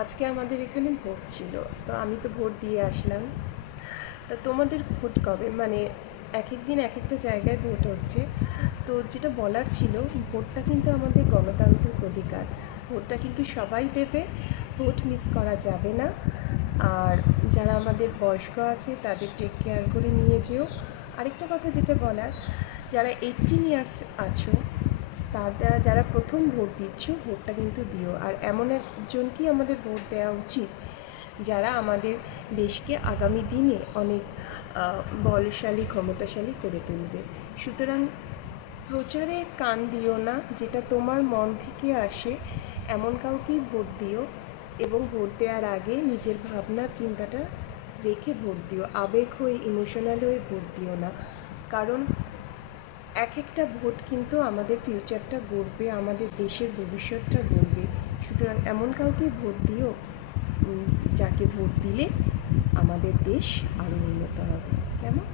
আজকে আমাদের এখানে ভোট ছিল, তো আমি তো ভোট দিয়ে আসলাম। তা তোমাদের ভোট কবে? মানে এক এক দিন এক একটা জায়গায় ভোট হচ্ছে। তো যেটা বলার ছিল, ভোটটা কিন্তু আমাদের গণতান্ত্রিক অধিকার। ভোটটা কিন্তু সবাই দেবে, ভোট মিস করা যাবে না। আর যারা আমাদের বয়স্ক আছে তাদের টেক কেয়ার করে নিয়ে যেও। আরেকটা কথা যেটা বলার, যারা 18 ইয়ার্স আছো, তারা যারা প্রথম ভোট দিচ্ছ, ভোটটা কিন্তু দিও। আর এমন একজনকেই আমাদের ভোট দেওয়া উচিত যারা আমাদের দেশকে আগামী দিনে অনেক বলশালী ক্ষমতাশালী করে তুলবে। সুতরাং প্রচারে কান দিও না, যেটা তোমার মন থেকে আসে এমন কাউকেই ভোট দিও। এবং ভোট দেওয়ার আগে নিজের ভাবনা চিন্তাটা রেখে ভোট দিও, আবেগ হয়ে ইমোশনাল হয়ে ভোট দিও না। কারণ এক একটা ভোট কিন্তু আমাদের ফিউচারটা গড়বে, আমাদের দেশের ভবিষ্যৎটা গড়বে। সুতরাং এমন কাউকে ভোট দিও যাকে ভোট দিলে আমাদের দেশ আরও উন্নত হবে। কেমন?